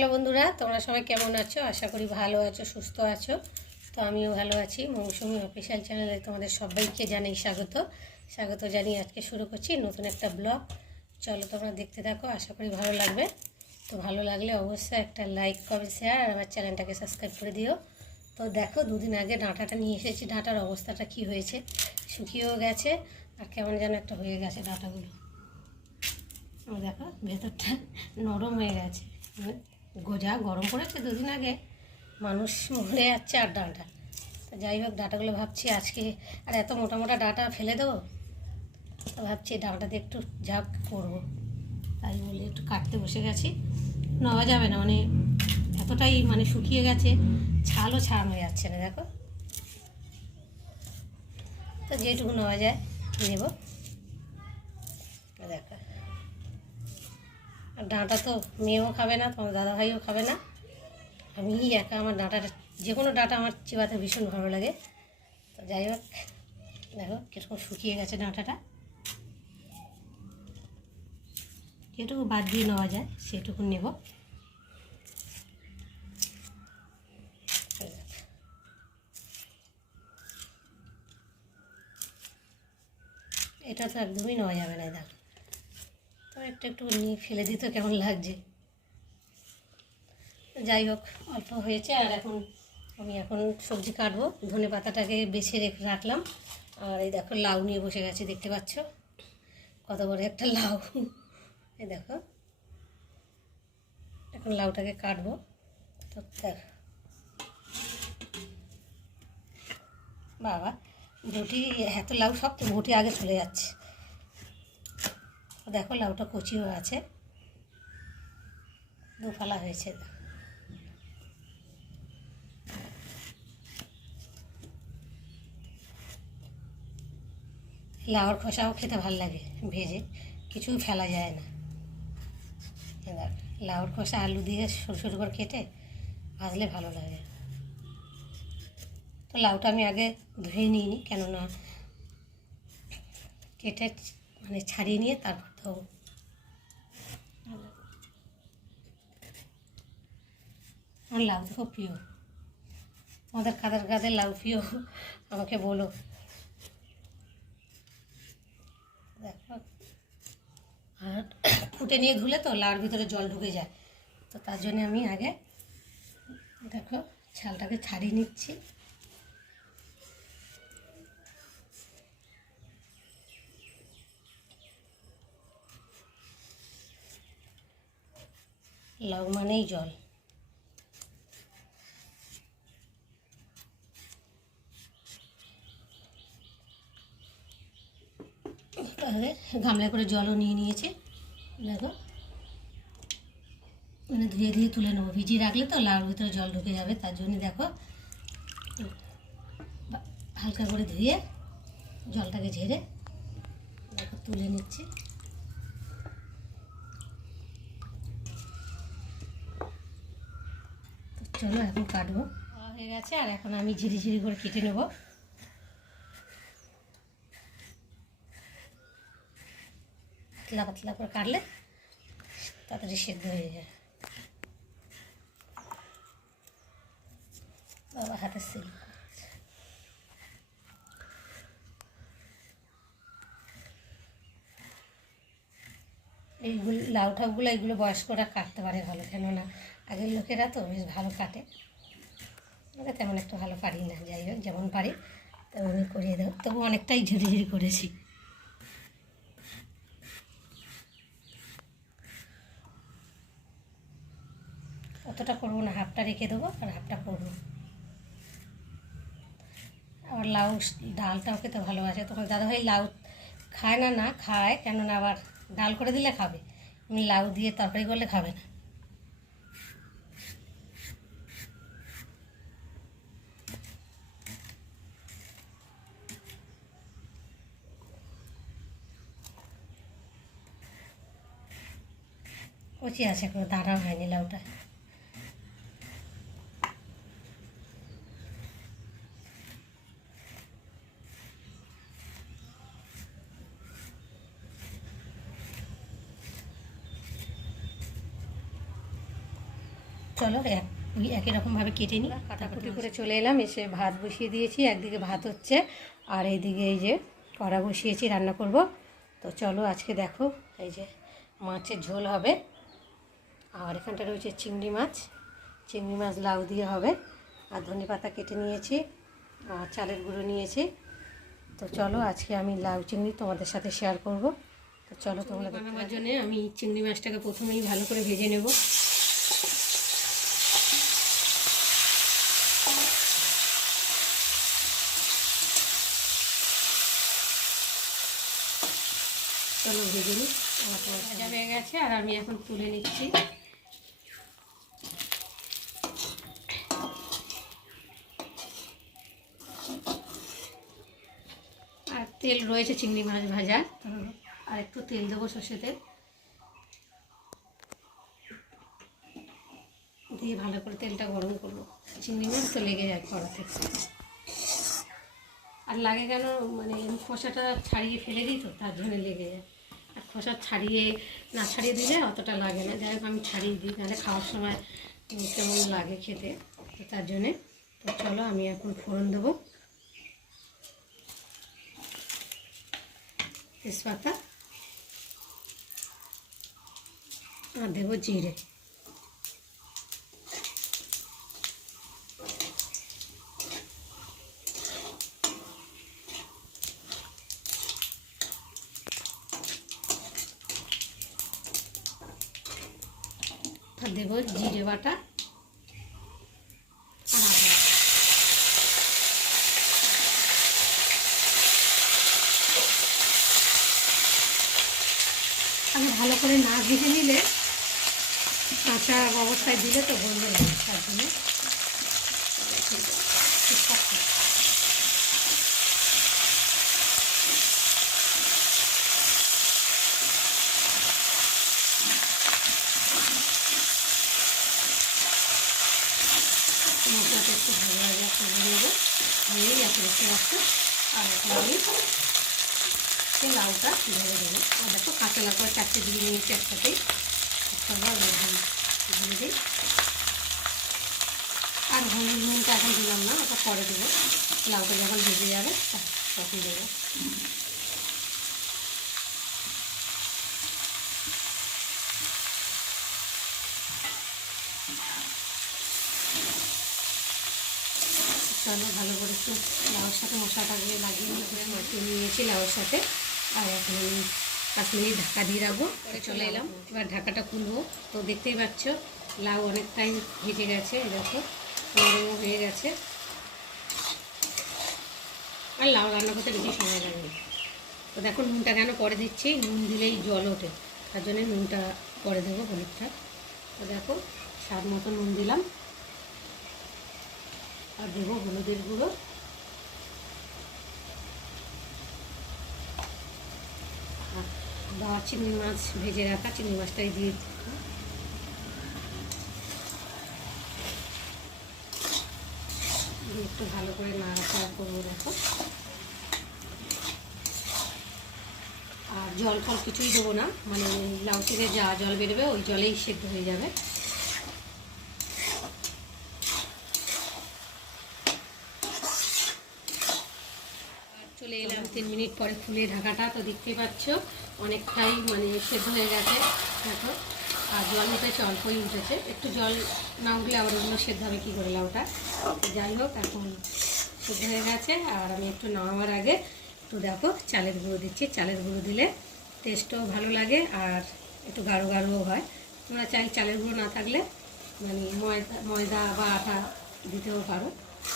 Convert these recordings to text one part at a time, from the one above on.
Hello বন্ধুরা, তোমরা সবাই কেমন আছো? আশা করি ভালো আছো, সুস্থ আছো। তো আমিও ভালো আছি। মৌসুমি অফিসিয়াল চ্যানেলে তোমাদের সবাইকে জানাই স্বাগত জানিয়ে আজকে শুরু করছি নতুন একটা ব্লগ। চলো তোমরা দেখতে থাকো, আশা করি ভালো লাগবে। তো ভালো লাগলে অবশ্যই একটা লাইক, কমেন্ট, শেয়ার আর আমার চ্যানেলটাকে সাবস্ক্রাইব করে দিও। তো দেখো, দুদিন আগে ডাঁটাটা নিয়ে এসেছি। ডাঁটার অবস্থাটা কি হয়েছে, শুকিয়েও গেছে আর কেমন যেন একটা হয়ে গেছে ডাঁটাগুলো। দেখো ভেতরটা নরম হয়ে গেছে। গোজা গরম পড়েছে দুদিন আগে, মানুষ মরে যাচ্ছে আর ডাঁটা। তো যাই হোক, ডাঁটাগুলো ভাবছি আজকে আর এত মোটা মোটা ডাঁটা ফেলে দেবো, তো ভাবছি ডাঁটাতে একটু ঝাঁক করবো, তাই বলে একটু কাটতে বসে গেছি। নেওয়া যাবে না, মানে এতটাই শুকিয়ে গেছে, ছালও ছাড়ানো যাচ্ছে না। দেখো, তো যেটুকু নেওয়া যায় নেব। দেখো, আর ডাঁটা তো মেয়েও খাবে না, তোমার দাদাভাইও খাবে না, আমি একা। আমার ডাঁটাটা, যে কোনো ডাঁটা আমার চিবাতে ভীষণ ভালো লাগে। তো যাই হোক, দেখো কীরকম শুকিয়ে গেছে ডাঁটাটা। যেটুকু বাদ দিয়ে নেওয়া যায় সেটুকু নেব। এটা তো একদমই নেওয়া যাবে না। দেখো, তো একটু একটু নিয়ে ফেলে দিতে কেমন লাগছে। যাই হোক, অল্প হয়েছে। আর আমি সবজি কাটবো। ধনে পাতাটাকে বেছে রাখলাম। আর এই দেখো, লাউ নিয়ে বসে গেছে, দেখতে পাচ্ছ কত বড় একটা লাউ। এই দেখো, এখন লাউটাকে কাটবো। তো দেখো বাবা, বটি এত লাউ, সব তো বটি আগে চলে যাচ্ছে। দেখো লাউটা কচিও আছে, দুফালা হয়েছে। লাউর খোসাও খেতে ভালো লাগে ভেজে, কিছুই ফেলা যায় না। দেখ, লাউর খোসা আলু দিয়ে সরু সরু করে কেটে ভাজলে ভালো লাগে। তো লাউটা আমি আগে ধুয়ে নিইনি, কেননা কেটে ছাড়িয়ে নিয়ে তারপর দেবো। আমার লাউ তো খুব প্রিয়। আমাদের কাদের কাদের লাউ প্রিয় আমাকে বলো। দেখো, আর ফুটে নিয়ে ধুলে তো লাউর ভিতরে জল ঢুকে যায়, তো তার জন্য আমি আগে দেখো ছালটাকে ছাড়িয়ে নিচ্ছি। লাউ মানেই জল। তাহলে গামলায় করে জলও নিয়ে নিয়েছে। দেখো, ধুয়ে ধুয়ে তুলে নেবো। ভিজিয়ে রাখলে তো লাউর ভিতরে জল ঢুকে যাবে, তার জন্য দেখো হালকা করে ধুয়ে জলটাকে ঝেড়ে দেখো তুলে নিচ্ছি। তো চলো এখন কাটবো। হয়ে গেছে, আর এখন আমি ঝিরি ঝিরি করে কেটে নেব। পাতলা পাতলা করে কাটলে তাড়াতাড়ি সেদ্ধ হয়ে যায়। বাবা হাতের সিল। এইগুলো লাউ ঠাউগুলো, এগুলো বয়স্করা কাটতে পারে ভালো, কেননা আগের লোকেরা তো বেশ ভালো কাটে। আমরা তেমন একটা ভালো পারি না, যাই হোক যেমন পারি তেমনই করিয়ে দেবো। তবু অনেকটাই ঝিরি ঝিরি করেছি। অতটা করবো না, হাফটা রেখে দেবো আর হাফটা করবো। আবার লাউ ডালটাও খেতে ভালোবাসে। তোমার দাদাভাই লাউ খায় না, না খায়, কেননা আবার ডাল করে দিলে খাবে, এমনি লাউ দিয়ে তরকারি করলে খাবে না। কচি আছে, কোনো দাঁড়াও হয়নি লাউটা। চলো একই রকমভাবে কেটে নিই। কাটাকুটি করে চলে এলাম, এসে ভাত বসিয়ে দিয়েছি। একদিকে ভাত হচ্ছে আর এইদিকে এই যে কড়া বসিয়েছি, রান্না করব। তো চলো আজকে দেখো, এই যে মাছের ঝোল হবে, আর এখানটা রয়েছে চিংড়ি মাছ লাউ দিয়ে হবে, আর ধনেপাতা কেটে নিয়েছি, আর চালের গুঁড়ো নিয়েছি। তো চলো আজকে আমি লাউ চিংড়ি তোমাদের সাথে শেয়ার করব। তো চলো তোমরা বানাবার জন্য আমি চিংড়ি মাছটাকে প্রথমেই ভালো করে ভেজে নেব। চলো ভেজে নিই। আমার ভাজা হয়ে গেছে আর আমি এখন তুলে নিচ্ছি। আর তেল রয়েছে চিংড়ি মাছ ভাজা, আর একটু তেল দেবো, সর্ষে তেল দিয়ে ভালো করে তেলটা গরম করবো। চিংড়ি মাছ তো লেগে যায় কড়াতে, আর লাগে কেন মানে খোসাটা ছাড়িয়ে ফেলে দিই, তো তার জন্য লেগে যায়। আর খোসা না ছাড়িয়ে দিলে অতটা লাগে না, যাই হোক আমি ছাড়িয়ে দিই, নাহলে খাওয়ার সময় কেমন লাগে খেতে, তো তার জন্যে। তো চলো আমি এখন ফোড়ন দেবো, তেজপাতা আর দেবো জিরে। আর দেবো জিরে বাটা আর আদা। আমি ভালো করে না ভেজে নিলে, কাঁচা অবস্থায় দিলে তো গন্ধ লাগে, তার জন্য মশলাটা একটু ভালো করে নেবো। হয়েই এখন দেখতে পাচ্ছ। আর এখন আমি সেই লাউটা ঢেলে দেবো। আর দেখো কাঁচা লাউ করে 4টে দিয়ে নিয়েছি একসাথেই। ঢেলে দিই। আর হলুদ নুনটা এখন দিলাম না, ওটা পরে দেবো, লাউটা যখন ভেজে যাবে তখন দেবো। চলো ভালো করে একটু লাউর সাথে মশলাটাকে লাগিয়ে মাখিয়ে নিয়েছি লাউর সাথে। আর এখন আমি 5 মিনিট ঢাকা দিয়ে রাখবো, পরে চলে এলাম। এবার ঢাকাটা খুলবো। তো দেখতেই পাচ্ছ লাউ অনেকটাই ভেজে গেছে, দেখো নরমও হয়ে গেছে। আর লাউ রান্না করতে বেশি সময় লাগে না। তো দেখো নুনটা কেন পরে দিচ্ছি, নুন দিলেই জল ওঠে, তার জন্যে নুনটা পরে দেবো, হলুদটা। তো দেখো স্বাদ মতো নুন দিলাম, আর দেবো হলুদের গুঁড়ো, বা চিংড়ি মাছ ভেজে রাখা চিংড়ি মাছটাই দিয়ে একটু ভালো করে নাড়াচাড়া করবো। দেখো আর জল ফল কিছুই দেবো না, মানে লাউ থেকে যা জল বেরোবে ওই জলেই সেদ্ধ হয়ে যাবে। চলে এলাম 3 মিনিট পরে খুলে ঢাকাটা। তো দেখতেই পাচ্ছ অনেকটাই মানে সেদ্ধ হয়ে গেছে, দেখো। আর জল উঠেছে, অল্পই উঠেছে, একটু জল না উঠলে আবার ওগুলো সেদ্ধ হবে কী করে লাউটা। যাই হোক এখন সেদ্ধ হয়ে গেছে। আর আমি একটু নামাবার আগে একটু দেখো চালের গুঁড়ো দিচ্ছি। চালের গুঁড়ো দিলে টেস্টও ভালো লাগে আর একটু গাঢ় গাঢ়ও হয়। তোমরা চাই চালের গুঁড়ো না থাকলে মানে ময়দা বা আটা দিতেও পারো।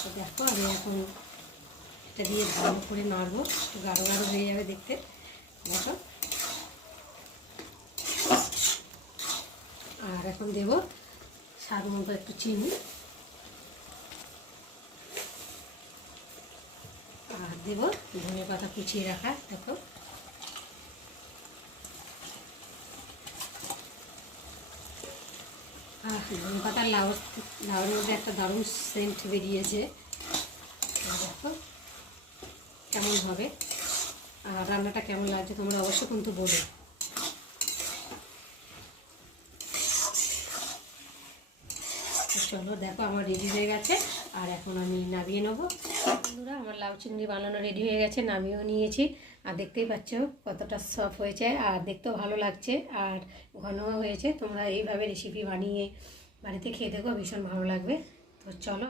তো দেখো আমি এখন এটা দিয়ে ভালো করে নাড়বো, একটু গাঢ় গাঢ় হয়ে যাবে দেখতে, দেখো। আর এখন দেব স্বাদ মতো একটু চিনি, আর দেব ধনেপাতা কুচিয়ে রাখা, দেখো। ধনেপাতা লাউয়ের মধ্যে একটা দারুণ সেন্ট বেরিয়েছে, দেখো কেমন হবে। আর রান্নাটা কেমন লাগছে তোমরা অবশ্যই কিন্তু বলো। তো চলো দেখো আমার রেডি হয়ে গেছে, আর এখন আমি নামিয়ে নেবো। বন্ধুরা আমার লাউ চিংড়ি বানানো রেডি হয়ে গেছে, নামিয়েও নিয়েছি। আর দেখতেই পাচ্ছ কতটা সফট হয়েছে, আর দেখতেও ভালো লাগছে, আর ঘনও হয়েছে। তোমরা এইভাবে রেসিপি বানিয়ে বাড়িতে খেয়ে দেখো, ভীষণ ভালো লাগবে। তো চলো।